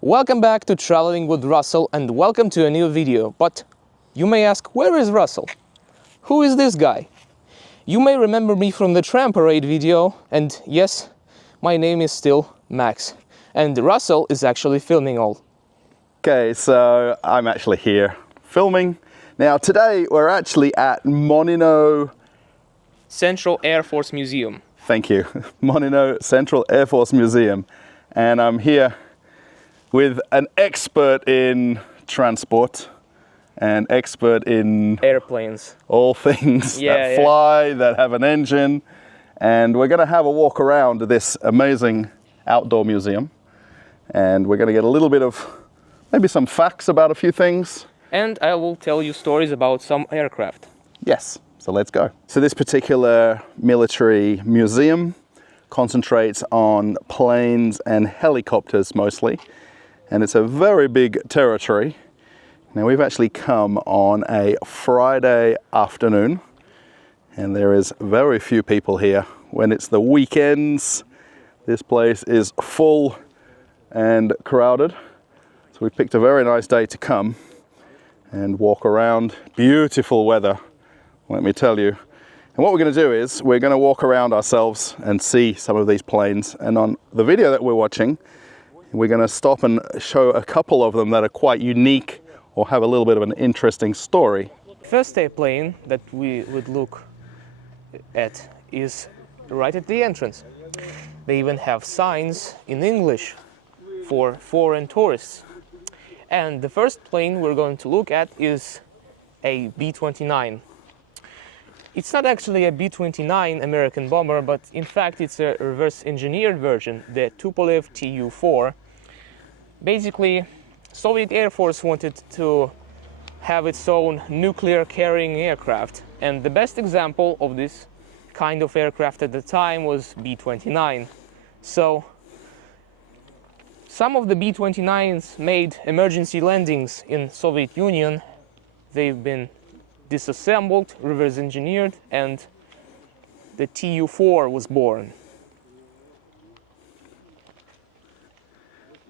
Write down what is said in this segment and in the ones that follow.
Welcome back to Traveling with Russell and welcome to a new video. But you may ask, where is Russell? Who is this guy? You may remember me from the tram parade video, and yes, my name is still Max. And Russell is actually filming all. Okay, so I'm actually here filming. Now today we're actually at Monino Central Air Force Museum. Thank you. Monino Central Air Force Museum. And I'm here with an expert in transport, an expert in airplanes. All things that fly, that have an engine. And we're going to have a walk around this amazing outdoor museum. And we're going to get a little bit of maybe some facts about a few things. And I will tell you stories about some aircraft. Yes, so let's go. So this particular military museum concentrates on planes and helicopters mostly. And it's a very big territory. Now we've actually come on a Friday afternoon and there is very few people here. When it's the weekends, this place is full and crowded. So we picked a very nice day to come and walk around. Beautiful weather, let me tell you. And what we're going to do is we're going to walk around ourselves and see some of these planes. And on the video that we're watching, we're going to stop and show a couple of them that are quite unique or have a little bit of an interesting story. First airplane that we would look at is right at the entrance. They even have signs in English for foreign tourists. And the first plane we're going to look at is a B-29. It's not actually a B-29 American bomber, but in fact it's a reverse-engineered version, the Tupolev Tu-4. Basically, Soviet Air Force wanted to have its own nuclear-carrying aircraft, and the best example of this kind of aircraft at the time was B-29. So, some of the B-29s made emergency landings in Soviet Union. They've been disassembled, reverse engineered, and the Tu-4 was born.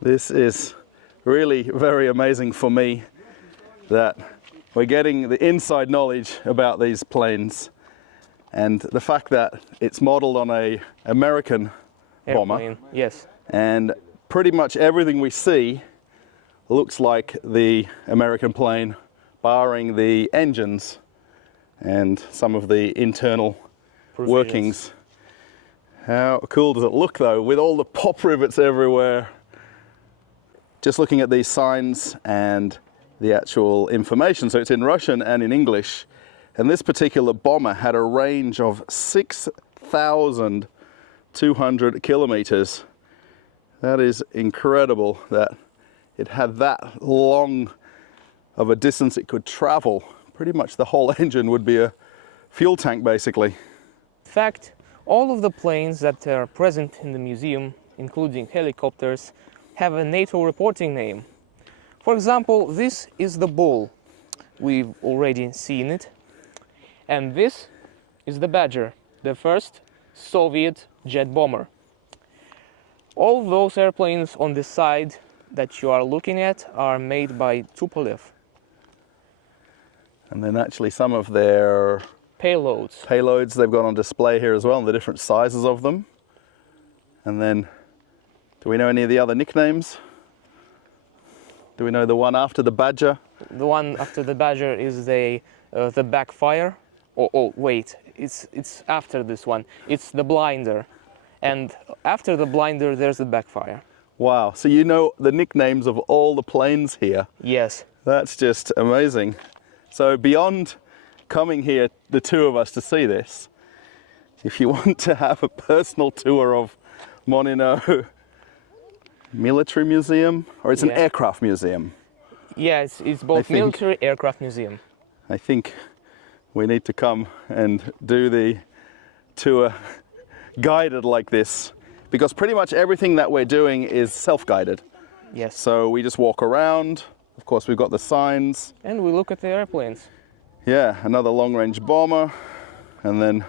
This is really very amazing for me that we're getting the inside knowledge about these planes and the fact that it's modeled on an American bomber. Yes. And pretty much everything we see looks like the American plane, barring the engines and some of the internal workings. How cool does it look though, with all the pop rivets everywhere? Just looking at these signs and the actual information, so it's in Russian and in English, and this particular bomber had a range of 6,200 kilometers. That is incredible that it had that long of a distance it could travel. Pretty much the whole engine would be a fuel tank, basically. In fact, all of the planes that are present in the museum, including helicopters, have a NATO reporting name. For example, this is the Bull. We've already seen it. And this is the Badger, the first Soviet jet bomber. All those airplanes on the side that you are looking at are made by Tupolev. And then actually some of their payloads they've got on display here as well, and the different sizes of them. And then, do we know any of the other nicknames? Do we know the one after the Badger? The one after the Badger is the backfire. Oh wait, it's after this one. It's the Blinder. And after the Blinder, there's the backfire. Wow, so you know the nicknames of all the planes here? Yes. That's just amazing. So beyond coming here, the two of us, to see this, if you want to have a personal tour of Monino Military Museum, or it's an aircraft museum? Yeah, it's both military aircraft museum. I think we need to come and do the tour guided like this, because pretty much everything that we're doing is self-guided. Yes. So we just walk around. Of course, we've got the signs. And we look at the airplanes. Yeah, another long-range bomber, and then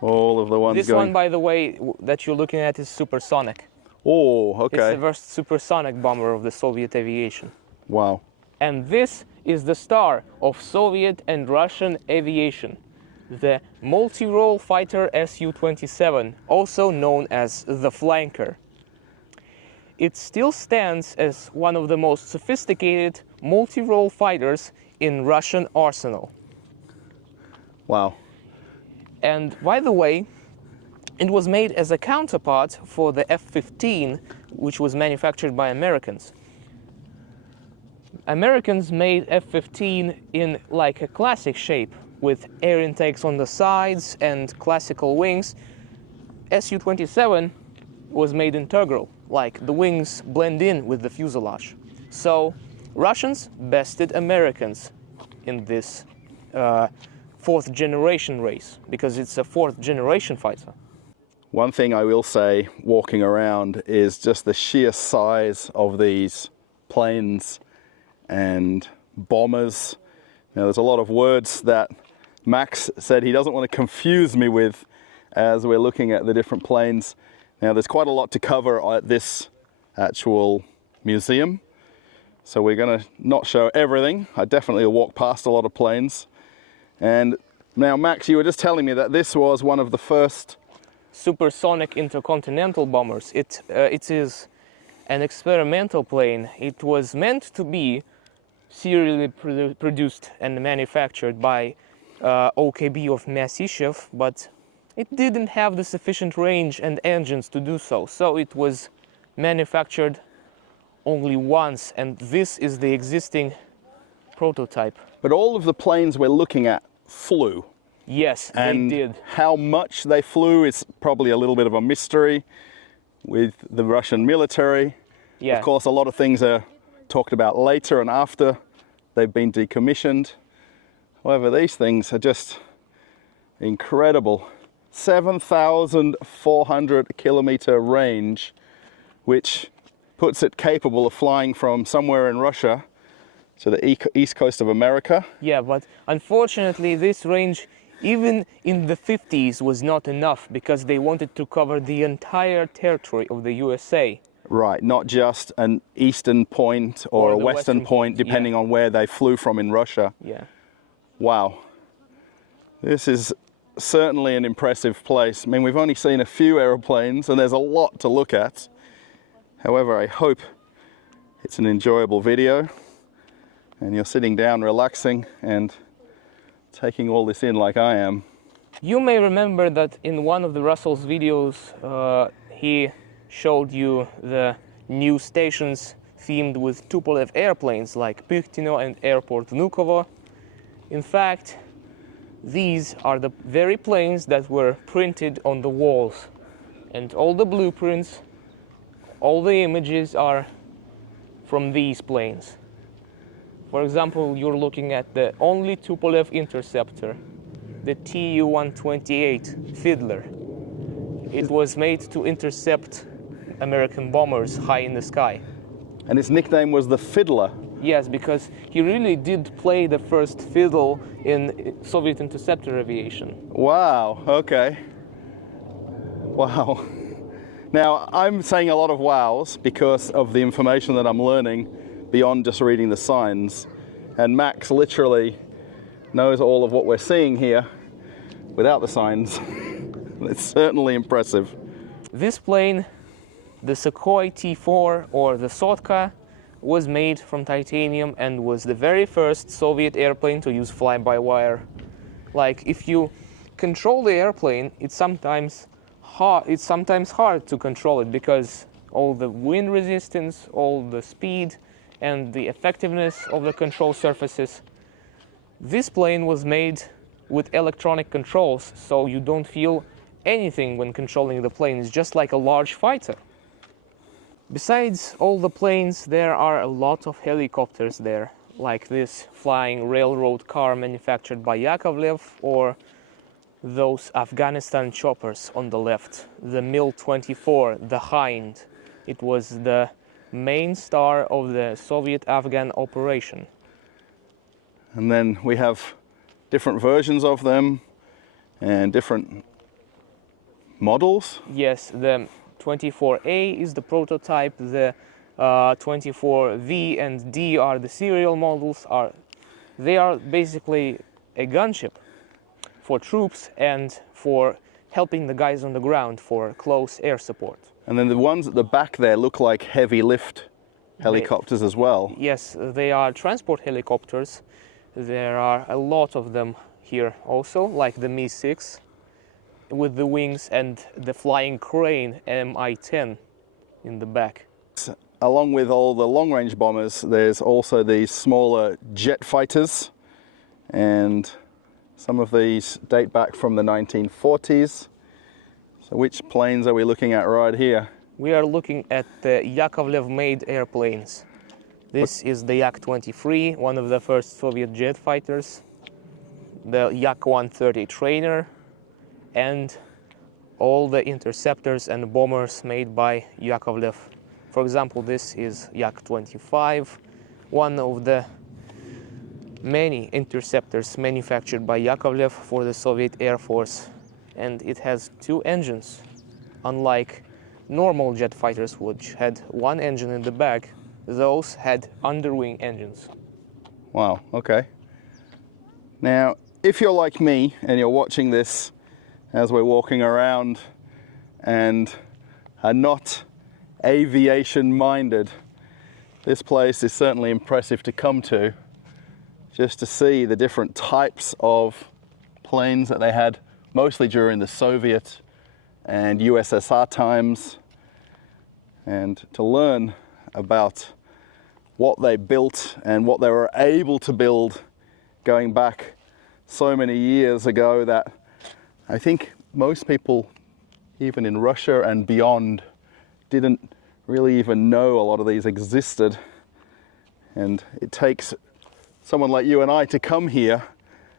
all of the ones this going... one, by the way, that you're looking at is supersonic. Oh, It's okay. the first supersonic bomber of the Soviet aviation. Wow. And this is the star of Soviet and Russian aviation, the multi-role fighter Su-27, also known as the Flanker. It still stands as one of the most sophisticated multi-role fighters in Russian arsenal. Wow. And by the way, it was made as a counterpart for the F-15, which was manufactured by Americans. Americans made F-15 in like a classic shape, with air intakes on the sides and classical wings. Su-27 was made integral, like the wings blend in with the fuselage. So Russians bested Americans in this fourth generation race, because it's a fourth generation fighter. One thing I will say walking around is just the sheer size of these planes and bombers. Now, there's a lot of words that Max said he doesn't want to confuse me with as we're looking at the different planes. Now, there's quite a lot to cover at this actual museum, so we're going to not show everything. I definitely will walk past a lot of planes. And now, Max, you were just telling me that this was one of the first supersonic intercontinental bombers. It is an experimental plane. It was meant to be serially produced and manufactured by OKB of Myasishchev, but it didn't have the sufficient range and engines to do so. So it was manufactured only once, and this is the existing prototype. But all of the planes we're looking at flew. Yes, and they did. How much they flew is probably a little bit of a mystery with the Russian military. Yeah. Of course, a lot of things are talked about later and after they've been decommissioned. However, these things are just incredible. 7,400 kilometer range, which puts it capable of flying from somewhere in Russia to the east coast of America. Yeah, but unfortunately this range, even in the 50s, was not enough, because they wanted to cover the entire territory of the USA. Right, not just an eastern point or a western point, depending on where they flew from in Russia. Yeah. Wow. This is certainly an impressive place. I mean, we've only seen a few aeroplanes and there's a lot to look at. However, I hope it's an enjoyable video and you're sitting down relaxing and taking all this in like I am. You may remember that in one of the Russell's videos he showed you the new stations themed with Tupolev airplanes like Pykhtino and Airport Vnukovo. In fact, these are the very planes that were printed on the walls, and all the blueprints, all the images are from these planes. For example, you're looking at the only Tupolev interceptor, the Tu-128 Fiddler. It was made to intercept American bombers high in the sky. And its nickname was the Fiddler. Yes, because he really did play the first fiddle in Soviet interceptor aviation. Wow, okay. Wow. Now, I'm saying a lot of wows because of the information that I'm learning beyond just reading the signs. And Max literally knows all of what we're seeing here without the signs. It's certainly impressive. This plane, the Sukhoi T-4 or the Sotka, was made from titanium and was the very first Soviet airplane to use fly-by-wire. Like, if you control the airplane, it's sometimes hard to control it, because all the wind resistance, all the speed, and the effectiveness of the control surfaces. This plane was made with electronic controls, so you don't feel anything when controlling the plane. It's just like a large fighter. Besides all the planes, there are a lot of helicopters there, like this flying railroad car manufactured by Yakovlev, or those Afghanistan choppers on the left, the Mil-24, the Hind. It was the main star of the Soviet-Afghan operation. And then we have different versions of them and different models. Yes, the 24A is the prototype, the 24V and D are the serial models. They are basically a gunship for troops and for helping the guys on the ground for close air support. And then the ones at the back there look like heavy lift helicopters as well. Yes, they are transport helicopters. There are a lot of them here also, like the Mi-6 with the wings and the flying crane Mi-10 in the back. Along with all the long-range bombers, there's also these smaller jet fighters, and some of these date back from the 1940s. So which planes are we looking at right here? We are looking at the Yakovlev-made airplanes. This is the Yak-23, one of the first Soviet jet fighters, the Yak-130 trainer, and all the interceptors and bombers made by Yakovlev. For example, this is Yak-25, one of the many interceptors manufactured by Yakovlev for the Soviet Air Force. And it has two engines, unlike normal jet fighters, which had one engine in the back. Those had underwing engines. Wow, okay. Now, if you're like me and you're watching this as we're walking around and are not aviation minded, this place is certainly impressive to come to, just to see the different types of planes that they had, mostly during the Soviet and USSR times, and to learn about what they built and what they were able to build going back so many years ago that I think most people, even in Russia and beyond, didn't really even know a lot of these existed. And it takes someone like you and I to come here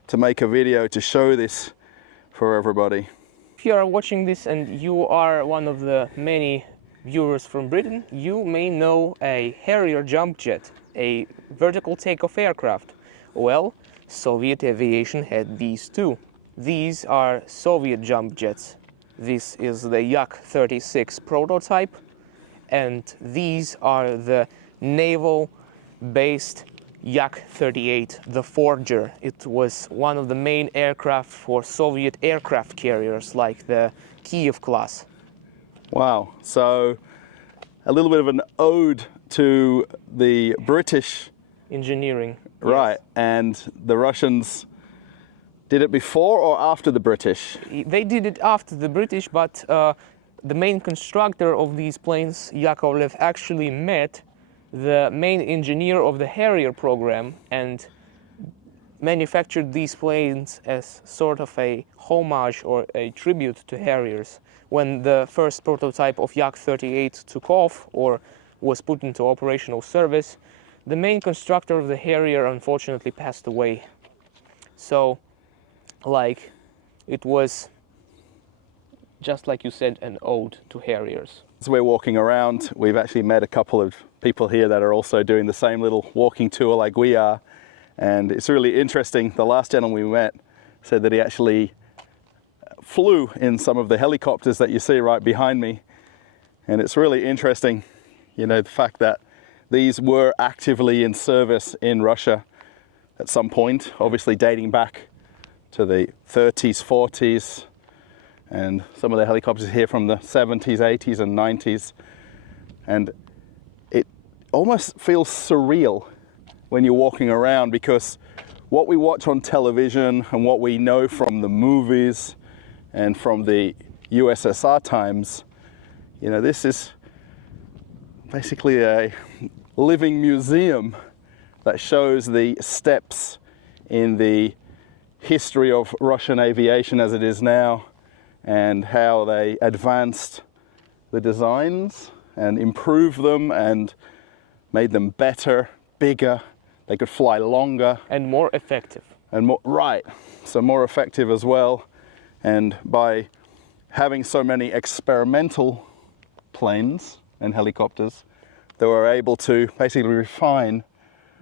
to make a video to show this for everybody. If you are watching this and you are one of the many viewers from Britain, you may know a Harrier jump jet, a vertical takeoff aircraft. Well, Soviet aviation had these too. These are Soviet jump jets. This is the Yak-36 prototype, and these are the naval-based Yak-38, the Forger. It was one of the main aircraft for Soviet aircraft carriers like the Kiev class. Wow, so a little bit of an ode to the British engineering. Right, Yes. and the Russians did it before or after the British? They did it after the British, but the main constructor of these planes, Yakovlev, actually met the main engineer of the Harrier program and manufactured these planes as sort of a homage or a tribute to Harriers. When the first prototype of Yak-38 took off or was put into operational service, the main constructor of the Harrier unfortunately passed away. So, like, it was, just like you said, an ode to Harriers. As we're walking around, we've actually met a couple of people here that are also doing the same little walking tour like we are. And it's really interesting. The last gentleman we met said that he actually flew in some of the helicopters that you see right behind me. And it's really interesting, you know, the fact that these were actively in service in Russia at some point, obviously dating back to the 30s, 40s, and some of the helicopters here from the 70s, 80s, and 90s. And it almost feels surreal when you're walking around, because what we watch on television and what we know from the movies and from the USSR times, you know, this is basically a living museum that shows the steps in the history of Russian aviation as it is now, and how they advanced the designs and improved them and made them better, bigger. They could fly longer. And more effective. And more, right, so more effective as well. And by having so many experimental planes and helicopters, they were able to basically refine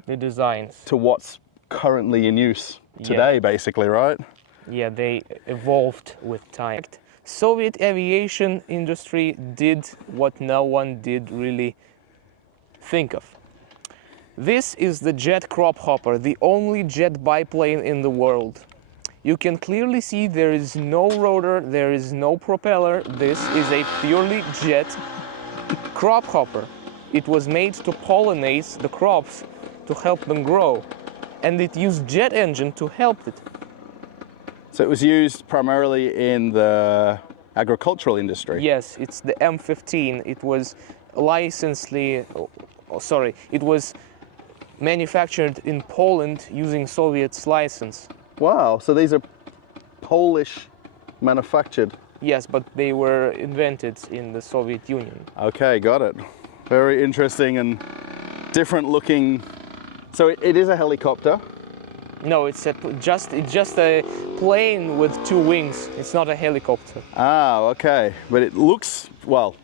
the designs to what's currently in use today, basically, right? Yeah, they evolved with time. Soviet aviation industry did what no one did really think of. This is the jet crop hopper, the only jet biplane in the world. You can clearly see there is no rotor, there is no propeller. This is a purely jet crop hopper. It was made to pollinate the crops, to help them grow, and it used jet engine to help it. So it was used primarily in the agricultural industry? Yes, it's the M15. It was it was manufactured in Poland using Soviet's license. Wow, so these are Polish manufactured? Yes, but they were invented in the Soviet Union. Okay, got it. Very interesting and different looking. So it is a helicopter? No, it's just a plane with two wings. It's not a helicopter. Ah, okay. But it looks, well,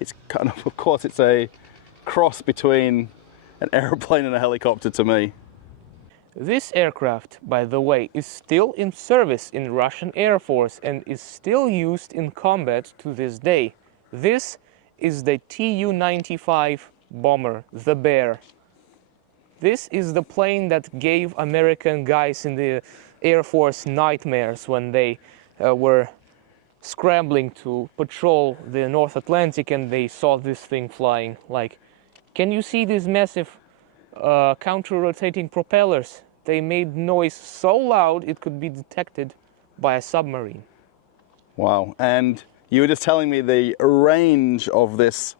it's kind of course, it's a cross between an airplane and a helicopter to me. This aircraft, by the way, is still in service in Russian Air Force and is still used in combat to this day. This is the Tu-95 bomber, the Bear. This is the plane that gave American guys in the Air Force nightmares when they were scrambling to patrol the North Atlantic and they saw this thing flying. Like, can you see these massive counter-rotating propellers? They made noise so loud it could be detected by a submarine. Wow, and you were just telling me the range of this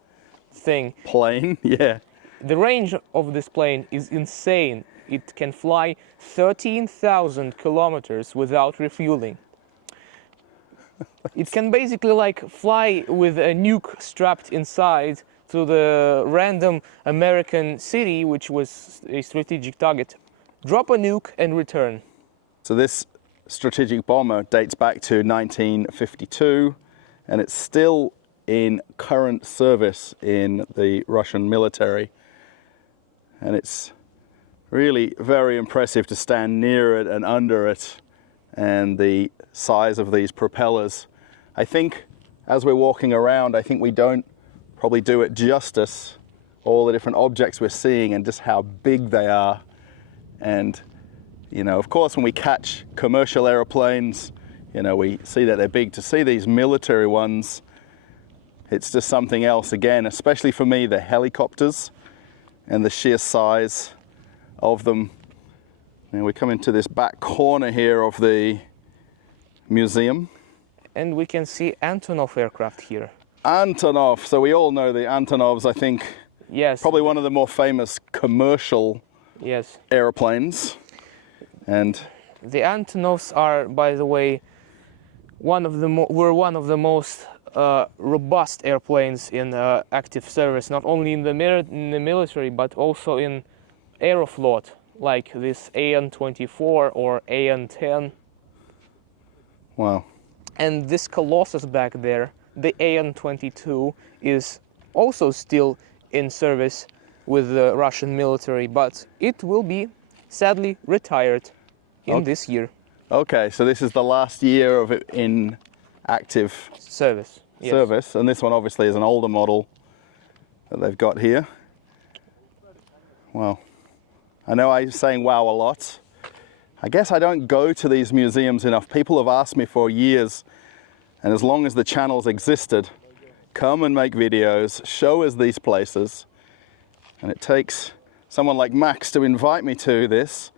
thing. Plane, yeah. The range of this plane is insane. It can fly 13,000 kilometers without refueling. It can basically like fly with a nuke strapped inside to the random American city, which was a strategic target, drop a nuke and return. So this strategic bomber dates back to 1952 and it's still in current service in the Russian military. And it's really very impressive to stand near it and under it and the size of these propellers. I think as we're walking around, I think we don't probably do it justice, all the different objects we're seeing and just how big they are. And, you know, of course, when we catch commercial airplanes, you know, we see that they're big. To see these military ones, it's just something else again, especially for me, the helicopters and the sheer size of them. And we come into this back corner here of the museum. And we can see Antonov aircraft here. Antonov, so we all know the Antonovs, I think. Yes. Probably one of the more famous commercial yes. airplanes. And the Antonovs are, by the way, one of the most robust airplanes in active service, not only in the military, but also in Aeroflot, like this AN-24 or AN-10. Wow. And this Colossus back there, the AN-22, is also still in service with the Russian military, but it will be sadly retired in this year. Okay, so this is the last year of it in active service. Yes. Service, and this one obviously is an older model that they've got here. Wow. I know I'm saying wow a lot. I guess I don't go to these museums enough. People have asked me for years, and as long as the channels existed, come and make videos, show us these places. And it takes someone like Max to invite me to this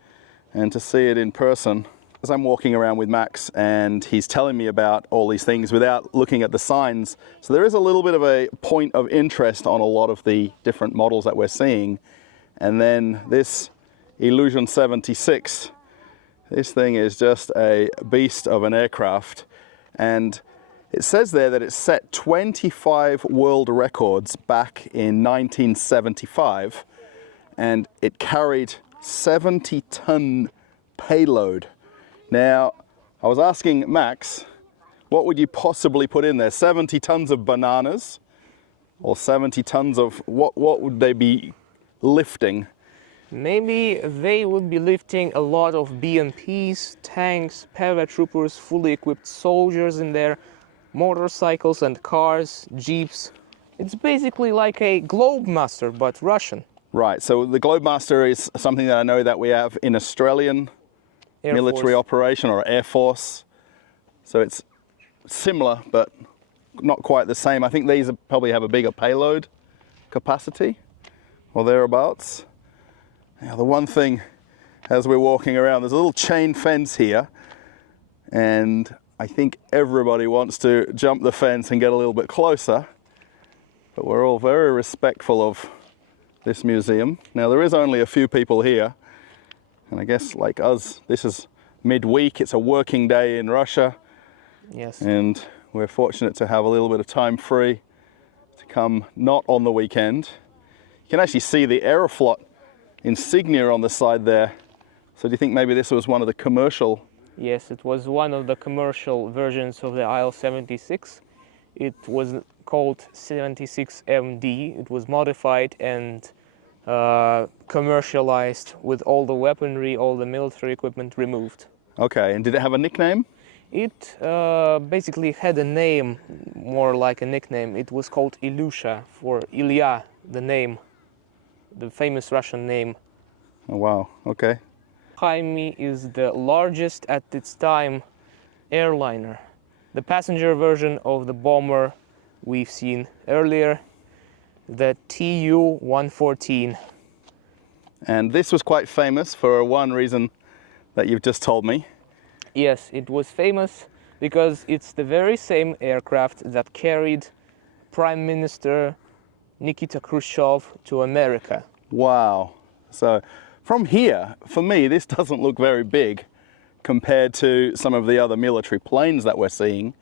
and to see it in person. As I'm walking around with Max and he's telling me about all these things without looking at the signs, so there is a little bit of a point of interest on a lot of the different models that we're seeing. And then this Illusion 76, this thing is just a beast of an aircraft. And it says there that it set 25 world records back in 1975, and it carried 70-ton payload. Now, I was asking Max, what would you possibly put in there? 70 tons of bananas? Or 70 tons of, what would they be lifting? Maybe they would be lifting a lot of BMPs, tanks, paratroopers, fully equipped soldiers in there, motorcycles and cars, jeeps. It's basically like a Globemaster, but Russian. Right, so the Globemaster is something that I know that we have in Australian Air military Force. operation or Air Force. So it's similar, but not quite the same. I think these probably have a bigger payload capacity or thereabouts. Now, the one thing as we're walking around, there's a little chain fence here, and I think everybody wants to jump the fence and get a little bit closer, but we're all very respectful of this museum. Now, there is only a few people here, and I guess like us, this is midweek, it's a working day in Russia. Yes. And we're fortunate to have a little bit of time free to come not on the weekend. You can actually see the Aeroflot insignia on the side there. So do you think maybe this was one of the commercial? Yes, it was one of the commercial versions of the IL-76. It was called 76MD. It was modified and commercialized with all the weaponry, all the military equipment removed. Okay, and did it have a nickname? It basically had a name, more like a nickname. It was called Ilyusha, for Ilya, the name, the famous Russian name. Oh, wow, okay. Jaime is the largest at its time airliner. The passenger version of the bomber we've seen earlier, the Tu-114. And this was quite famous for one reason that you've just told me. Yes, it was famous because it's the very same aircraft that carried Prime Minister Nikita Khrushchev to America. Wow. So from here, for me, this doesn't look very big compared to some of the other military planes that we're seeing.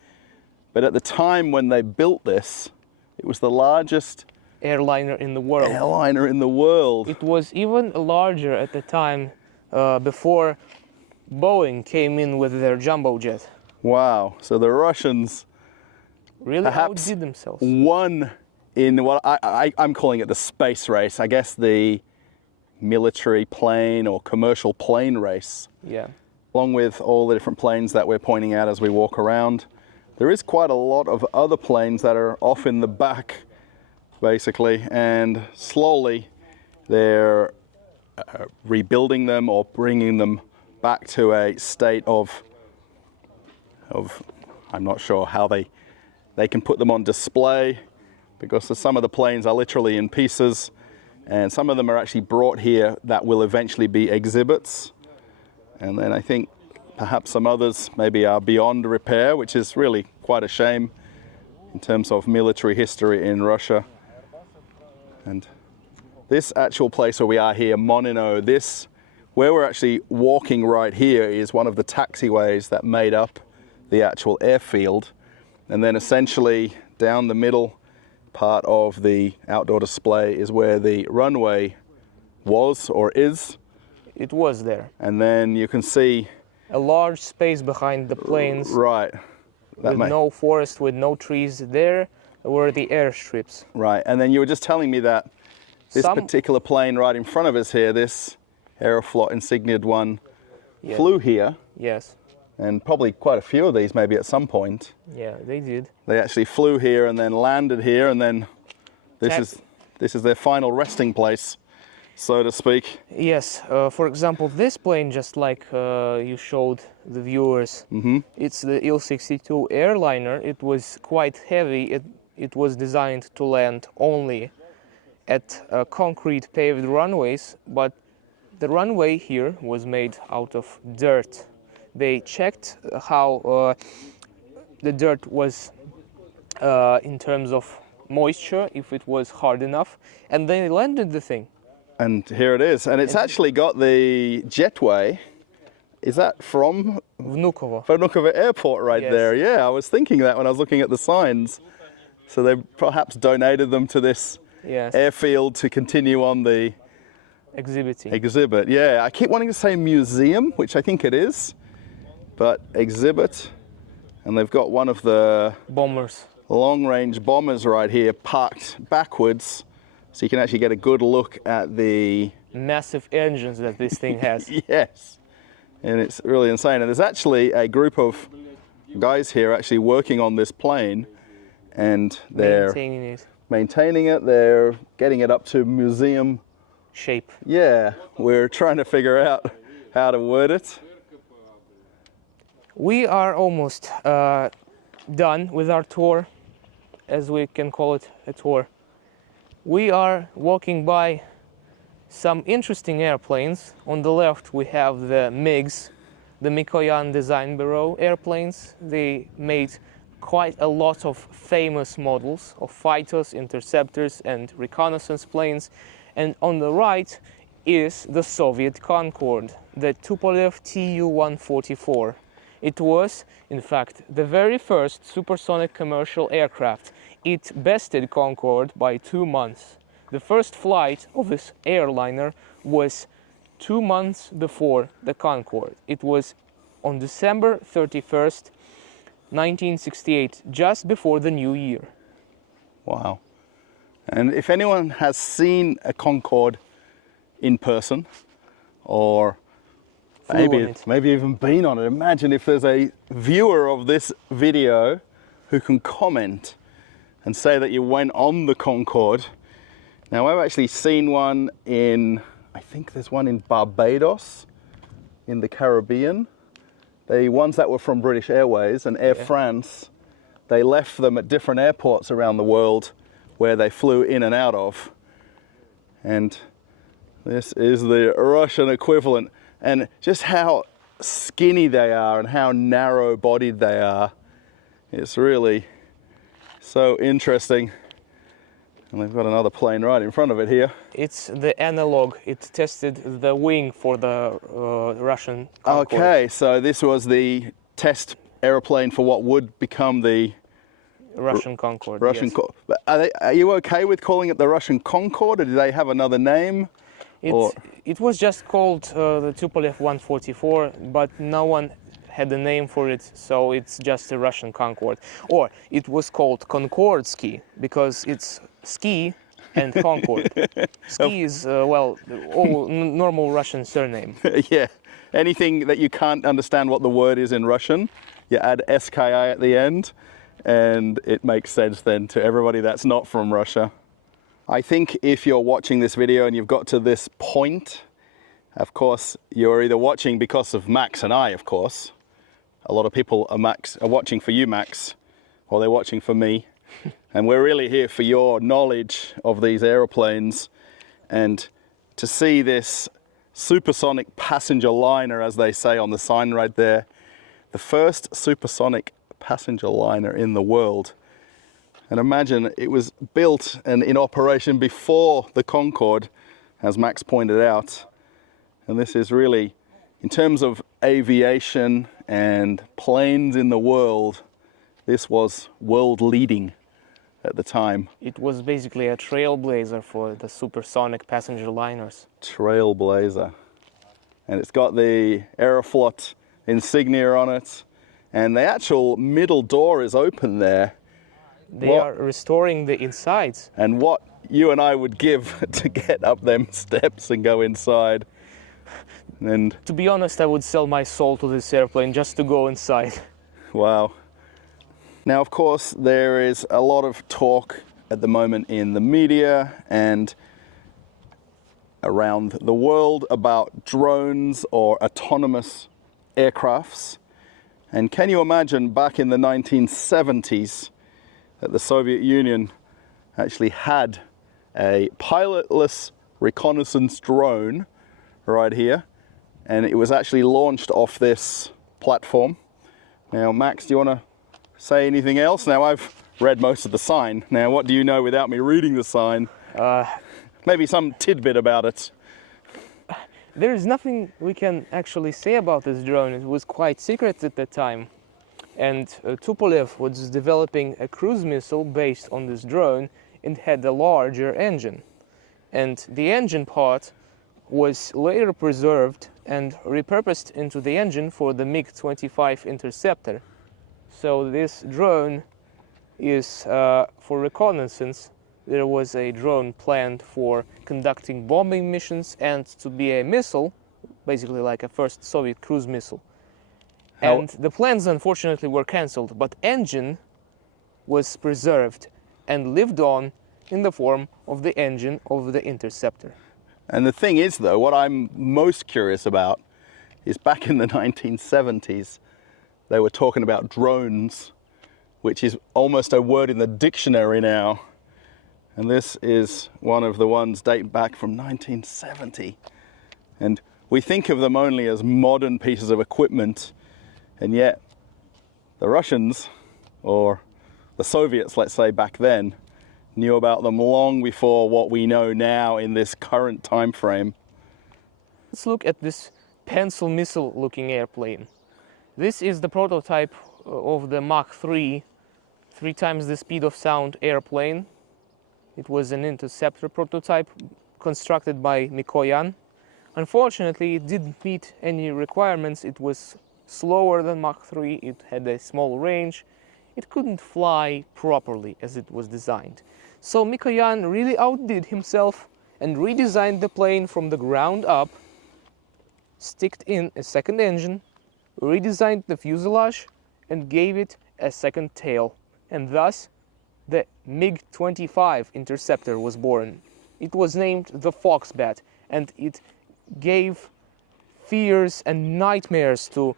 But at the time when they built this, it was the largest Airliner in the world. airliner in the world. It was even larger at the time before Boeing came in with their jumbo jet. Wow. So the Russians Really perhaps outdid themselves. won in what I'm calling it the space race. I guess the military plane or commercial plane race. Yeah. Along with all the different planes that we're pointing out as we walk around. There is quite a lot of other planes that are off in the back, basically, and slowly they're rebuilding them or bringing them back to a state of I'm not sure how they can put them on display, because some of the planes are literally in pieces, and some of them are actually brought here that will eventually be exhibits. And then I think perhaps some others maybe are beyond repair, which is really quite a shame in terms of military history in Russia. And this actual place where we are here, Monino, where we're actually walking right here is one of the taxiways that made up the actual airfield. And then essentially down the middle part of the outdoor display is where the runway was or is. It was there. And then you can see A large space behind the planes. Right. With no forest, with no trees. There were the airstrips. Right. And then you were just telling me that this particular plane right in front of us here, this Aeroflot insigniaed one, flew here. Yes. And probably quite a few of these maybe at some point. Yeah, they did. They actually flew here and then landed here, and then this is their final resting place, so to speak. Yes. For example, this plane, just like you showed the viewers, it's the Il-62 airliner. It was quite heavy. It was designed to land only at concrete paved runways, but the runway here was made out of dirt. They checked how the dirt was in terms of moisture, if it was hard enough, and they landed the thing. And here it is. And it's actually got the jetway. Is that from Vnukovo Airport right there? Yeah, I was thinking that when I was looking at the signs. So they perhaps donated them to this airfield to continue on the exhibit. Yeah, I keep wanting to say museum, which I think it is, but exhibit. And they've got one of the long-range bombers right here parked backwards, so you can actually get a good look at the massive engines that this thing has. Yes, and it's really insane. And there's actually a group of guys here actually working on this plane, and they're maintaining it. They're getting it up to museum shape. Yeah, we're trying to figure out how to word it. We are almost done with our tour, as we can call it a tour. We are walking by some interesting airplanes. On the left we have the MiGs, the Mikoyan Design Bureau airplanes. They made quite a lot of famous models of fighters, interceptors and reconnaissance planes. And on the right is the Soviet Concorde, the Tupolev Tu-144. It was, in fact, the very first supersonic commercial aircraft. It bested Concorde by 2 months. The first flight of this airliner was 2 months before the Concorde. It was on December 31st, 1968, just before the new year. Wow. And if anyone has seen a Concorde in person, or maybe even been on it, imagine if there's a viewer of this video who can comment and say that you went on the Concorde. Now, I've actually seen one in, I think there's one in Barbados, in the Caribbean. The ones that were from British Airways and Air France, they left them at different airports around the world where they flew in and out of. And this is the Russian equivalent. And just how skinny they are and how narrow-bodied they are, it's really so interesting. And they've got another plane right in front of it here. It's the analog. It tested the wing for the Russian Concorde. Okay, so this was the test airplane for what would become the Russian Concorde. Russian. Yes. Are you okay with calling it the Russian Concorde, or do they have another name? It was just called the Tupolev 144, but no one had a name for it, so it's just a Russian Concorde. Or it was called Concordsky, because it's ski and Concorde. Ski is, well, normal Russian surname. Yeah, anything that you can't understand what the word is in Russian, you add SKI at the end, and it makes sense then to everybody that's not from Russia. I think if you're watching this video and you've got to this point, of course, you're either watching because of Max and I, of course. A lot of people are watching for you, Max, or they're watching for me. And we're really here for your knowledge of these airplanes, and to see this supersonic passenger liner, as they say on the sign right there, the first supersonic passenger liner in the world. And imagine it was built and in operation before the Concorde, as Max pointed out. And this is really, in terms of aviation and planes in the world, this was world leading at the time. It was basically a trailblazer for the supersonic passenger liners. Trailblazer. And it's got the Aeroflot insignia on it, and the actual middle door is open there. They are restoring the insides. And what you and I would give to get up them steps and go inside. And to be honest, I would sell my soul to this airplane just to go inside. Wow. Now, of course, there is a lot of talk at the moment in the media and around the world about drones or autonomous aircrafts. And can you imagine back in the 1970s that the Soviet Union actually had a pilotless reconnaissance drone right here, and it was actually launched off this platform. Now, Max, do you want to say anything else? Now, I've read most of the sign. Now, what do you know without me reading the sign? Maybe some tidbit about it. There is nothing we can actually say about this drone. It was quite secret at the time. And Tupolev was developing a cruise missile based on this drone and had a larger engine. And the engine part was later preserved and repurposed into the engine for the MiG-25 interceptor. So this drone is for reconnaissance. There was a drone planned for conducting bombing missions and to be a missile, basically like a first Soviet cruise missile. And the plans unfortunately were cancelled, but engine was preserved and lived on in the form of the engine of the interceptor. And the thing is, though, what I'm most curious about is back in the 1970s, they were talking about drones, which is almost a word in the dictionary now. And this is one of the ones dating back from 1970. And we think of them only as modern pieces of equipment, and yet the Russians, or the Soviets, let's say, back then, knew about them long before what we know now in this current time frame. Let's look at this pencil missile looking airplane. This is the prototype of the Mach 3, 3 times the speed of sound airplane. It was an interceptor prototype constructed by Mikoyan. Unfortunately, it didn't meet any requirements. It was slower than Mach 3, it had a small range, it couldn't fly properly as it was designed. So Mikoyan really outdid himself and redesigned the plane from the ground up, sticked in a second engine, redesigned the fuselage and gave it a second tail. And thus the MiG-25 interceptor was born. It was named the Foxbat, and it gave fears and nightmares to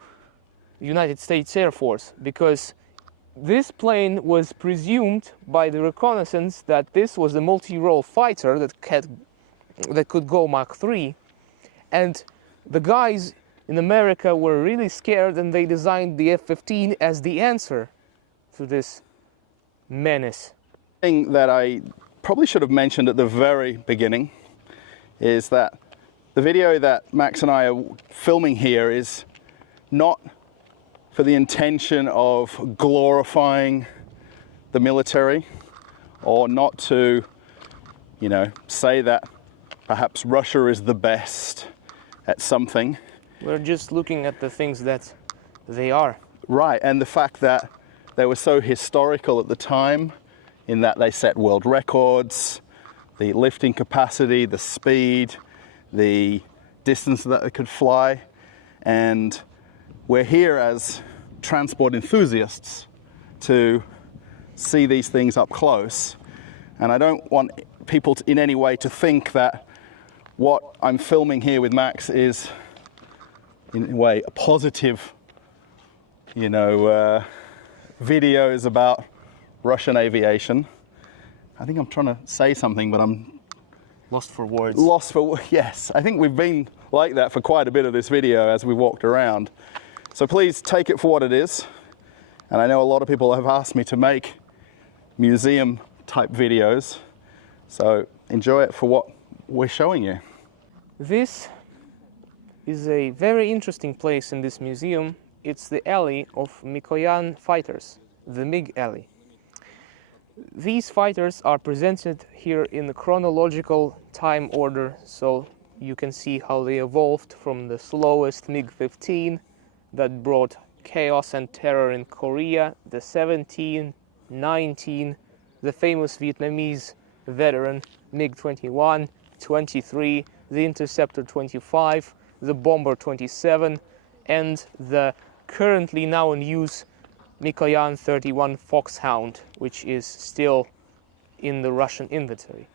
United States Air Force, because this plane was presumed by the reconnaissance that this was a multi-role fighter that could go Mach 3, and the guys in America were really scared, and they designed the F-15 as the answer to this menace. Thing that I probably should have mentioned at the very beginning is that the video that Max and I are filming here is not for the intention of glorifying the military, or not to, you know, say that perhaps Russia is the best at something. We're just looking at the things that they are. Right, and the fact that they were so historical at the time, in that they set world records, the lifting capacity, the speed, the distance that they could fly. And we're here as transport enthusiasts to see these things up close. And I don't want people to, in any way, to think that what I'm filming here with Max is, in a way, a positive, you know, videos about Russian aviation. I think I'm trying to say something, but I'm lost for words. Yes, I think we've been like that for quite a bit of this video as we walked around. So please take it for what it is. And I know a lot of people have asked me to make museum type videos. So enjoy it for what we're showing you. This is a very interesting place in this museum. It's the alley of Mikoyan fighters, the MiG alley. These fighters are presented here in the chronological time order, so you can see how they evolved from the slowest MiG-15 that brought chaos and terror in Korea, the 17, 19, the famous Vietnamese veteran MiG-21, 23, the Interceptor 25, the Bomber 27, and the currently now in use Mikoyan 31 Foxhound, which is still in the Russian inventory.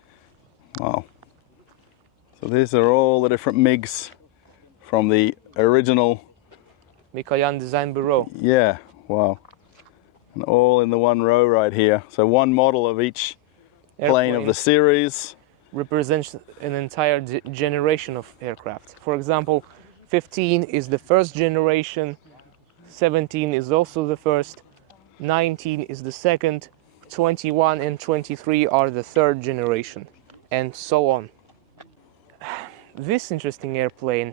Wow. So these are all the different MiGs from the original Mikoyan Design Bureau. Yeah, wow. And all in the one row right here. So one model of each plane of the series represents an entire generation of aircraft. For example, 15 is the first generation, 17 is also the first, 19 is the second, 21 and 23 are the third generation, and so on. This interesting airplane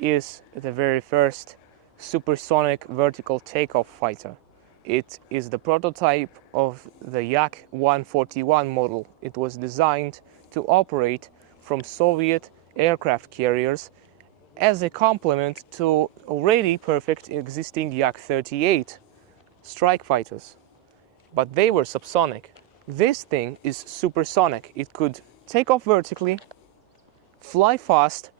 is the very first supersonic vertical takeoff fighter. It is the prototype of the Yak-141 model. It was designed to operate from Soviet aircraft carriers as a complement to already perfect existing Yak-38 strike fighters. But they were subsonic. This thing is supersonic. It could take off vertically, fly fast,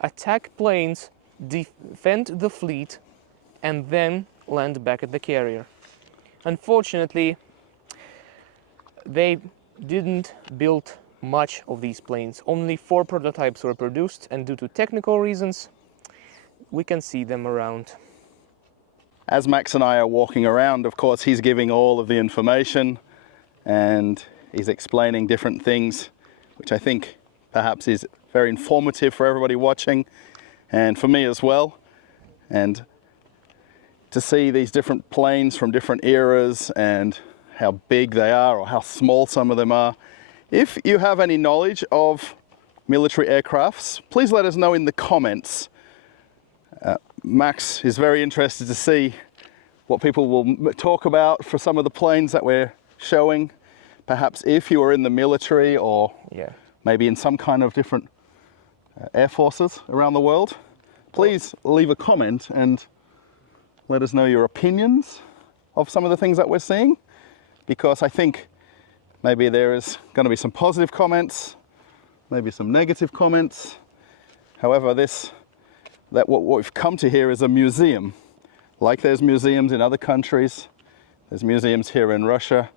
attack planes, defend the fleet, and then land back at the carrier. Unfortunately, they didn't build much of these planes. Only 4 prototypes were produced, and due to technical reasons, we can see them around. As Max and I are walking around, of course, he's giving all of the information and he's explaining different things, which I think perhaps is very informative for everybody watching and for me as well. And to see these different planes from different eras and how big they are or how small some of them are. If you have any knowledge of military aircrafts, please let us know in the comments. Max is very interested to see what people will talk about for some of the planes that we're showing. Perhaps if you are in the military or maybe in some kind of different air forces around the world, please leave a comment and let us know your opinions of some of the things that we're seeing, because I think maybe there is going to be some positive comments, maybe some negative comments. However, what we've come to here is a museum. Like there's museums in other countries, there's museums here in Russia,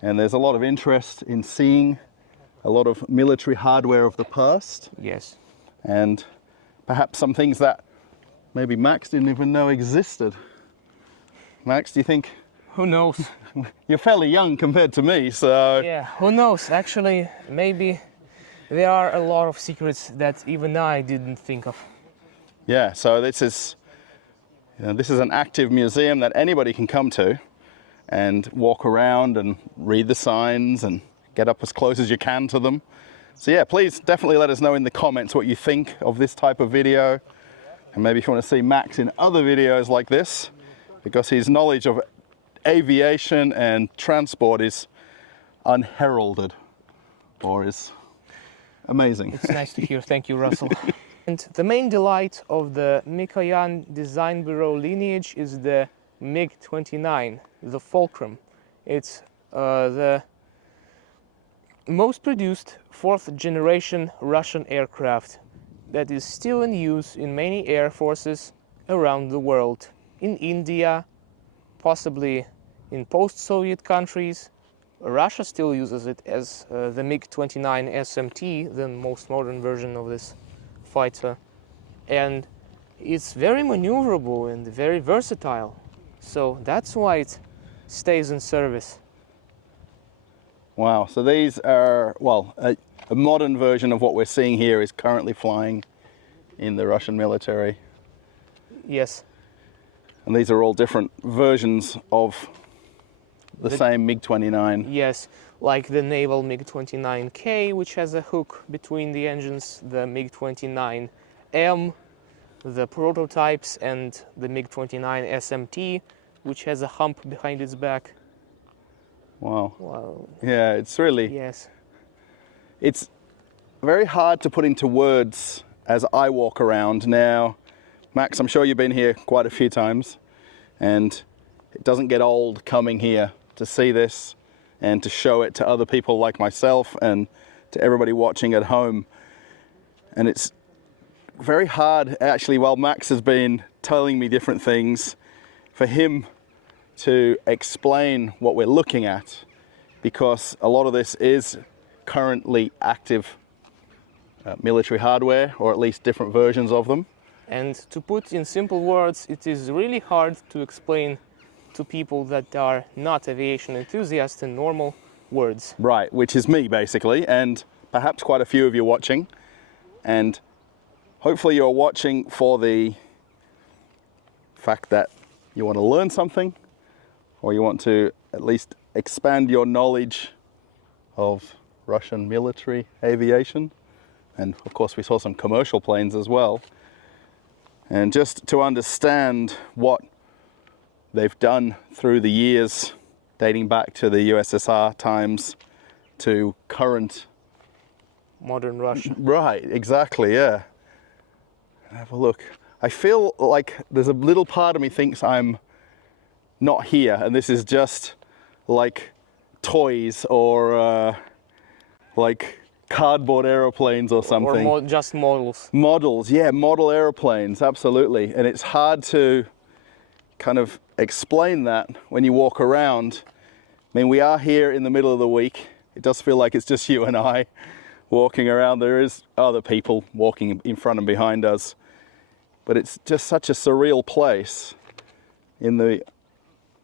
and there's a lot of interest in seeing a lot of military hardware of the past. Yes. And perhaps some things that maybe Max didn't even know existed. Max, do you think? Who knows? You're fairly young compared to me, so... Yeah, who knows? Actually, maybe there are a lot of secrets that even I didn't think of. Yeah, so this is an active museum that anybody can come to and walk around and read the signs and get up as close as you can to them. So yeah, please definitely let us know in the comments what you think of this type of video. And maybe if you want to see Max in other videos like this, because his knowledge of aviation and transport is unheralded, or is amazing. It's nice to hear. Thank you, Russell. And the main delight of the Mikoyan Design Bureau lineage is the MiG-29, the Fulcrum. It's the most produced 4th generation Russian aircraft that is still in use in many air forces around the world. In India, possibly in post-Soviet countries. Russia still uses it as the MiG-29 SMT, the most modern version of this fighter. And it's very maneuverable and very versatile. So that's why it stays in service. Wow, so these are, well, a modern version of what we're seeing here is currently flying in the Russian military. Yes. And these are all different versions of the same MiG-29. Yes, like the naval MiG-29K, which has a hook between the engines, the MiG-29M, the prototypes, and the MiG-29 SMT, which has a hump behind its back. Wow. Wow. Yeah, it's really... Yes. It's very hard to put into words as I walk around. Now, Max, I'm sure you've been here quite a few times, and it doesn't get old coming here to see this and to show it to other people like myself and to everybody watching at home. And it's very hard, actually, while Max has been telling me different things, for him to explain what we're looking at, because a lot of this is currently active military hardware, or at least different versions of them. And to put in simple words, it is really hard to explain to people that are not aviation enthusiasts in normal words. Right, which is me basically, and perhaps quite a few of you watching. And hopefully you're watching for the fact that you want to learn something, or you want to at least expand your knowledge of Russian military aviation. And of course we saw some commercial planes as well. And just to understand what they've done through the years, dating back to the USSR times to current... modern Russia. Right, exactly, yeah. Have a look. I feel like there's a little part of me thinks I'm not here, and this is just like toys or like cardboard aeroplanes or something. Or just models. Models, yeah, model aeroplanes, absolutely. And it's hard to kind of explain that when you walk around. I mean, we are here in the middle of the week. It does feel like it's just you and I walking around. There is other people walking in front and behind us, but it's just such a surreal place in the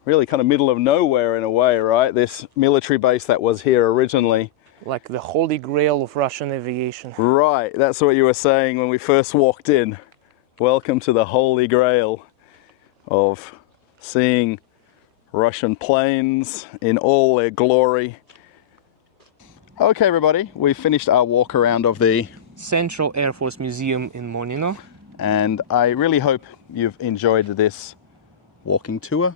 really kind of middle of nowhere in a way, right? This military base that was here originally. Like the holy grail of Russian aviation. Right, that's what you were saying when we first walked in. Welcome to the holy grail of seeing Russian planes in all their glory. Okay, everybody, we've finished our walk around of the Central Air Force Museum in Monino. And I really hope you've enjoyed this walking tour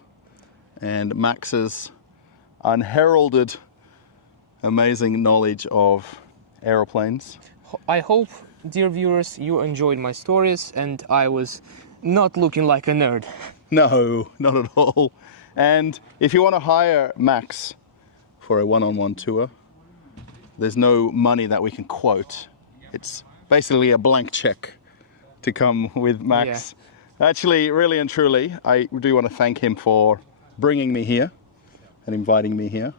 and Max's unheralded amazing knowledge of aeroplanes. I hope, dear viewers, you enjoyed my stories and I was not looking like a nerd. No, not at all. And if you want to hire Max for a one-on-one tour, there's no money that we can quote. It's basically a blank check to come with Max. Yeah. Actually, really and truly, I do want to thank him for bringing me here and inviting me here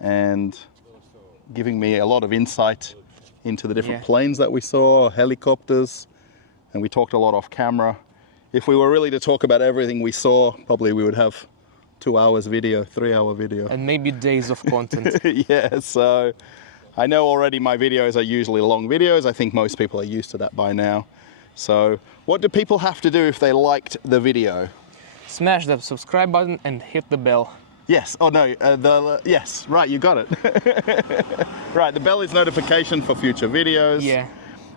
and giving me a lot of insight into the different planes that we saw, helicopters, and we talked a lot off camera. If we were really to talk about everything we saw, probably we would have 2 hours video, 3-hour video. And maybe days of content. Yeah, so I know already my videos are usually long videos. I think most people are used to that by now. So what do people have to do if they liked the video? Smash the subscribe button and hit the bell. Yes, oh no, yes, right, you got it. Right, the bell is notification for future videos. Yeah.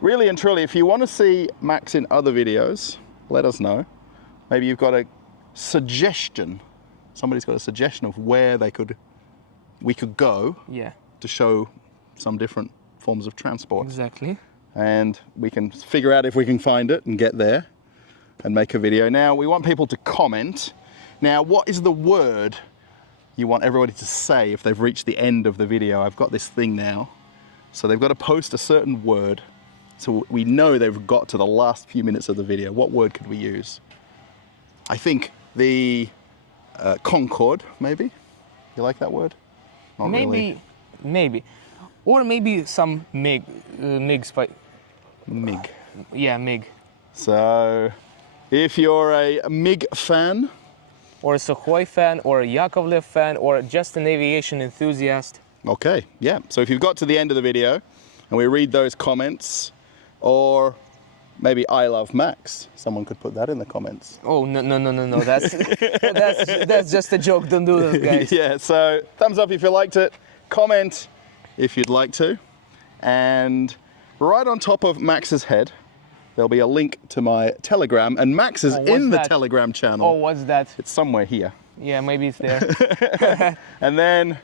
Really and truly, if you want to see Max in other videos, let us know. Maybe you've got a suggestion. Somebody's got a suggestion of where we could go to show some different forms of transport. Exactly. And we can figure out if we can find it and get there and make a video. Now, we want people to comment. Now, what is the word you want everybody to say if they've reached the end of the video? I've got this thing now. So they've got to post a certain word so we know they've got to the last few minutes of the video. What word could we use? I think the Concorde, maybe? You like that word? Not really. Maybe. Or maybe some MiG. MiG. Yeah, MiG. So, if you're a MiG fan, or a Sukhoi fan, or a Yakovlev fan, or just an aviation enthusiast. Okay, yeah. So if you've got to the end of the video and we read those comments, or maybe I love Max, someone could put that in the comments. Oh, no. That's just a joke. Don't do that, guys. Yeah, so thumbs up if you liked it, comment if you'd like to, and right on top of Max's head, there'll be a link to my Telegram, and Max is in the Telegram channel. Oh, what's that? It's somewhere here. Yeah, maybe it's there. And then,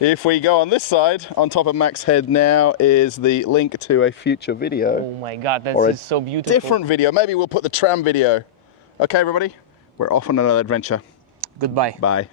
if we go on this side, on top of Max's head now is the link to a future video. Oh my God, that's so beautiful. Different video. Maybe we'll put the tram video. Okay, everybody, we're off on another adventure. Goodbye. Bye.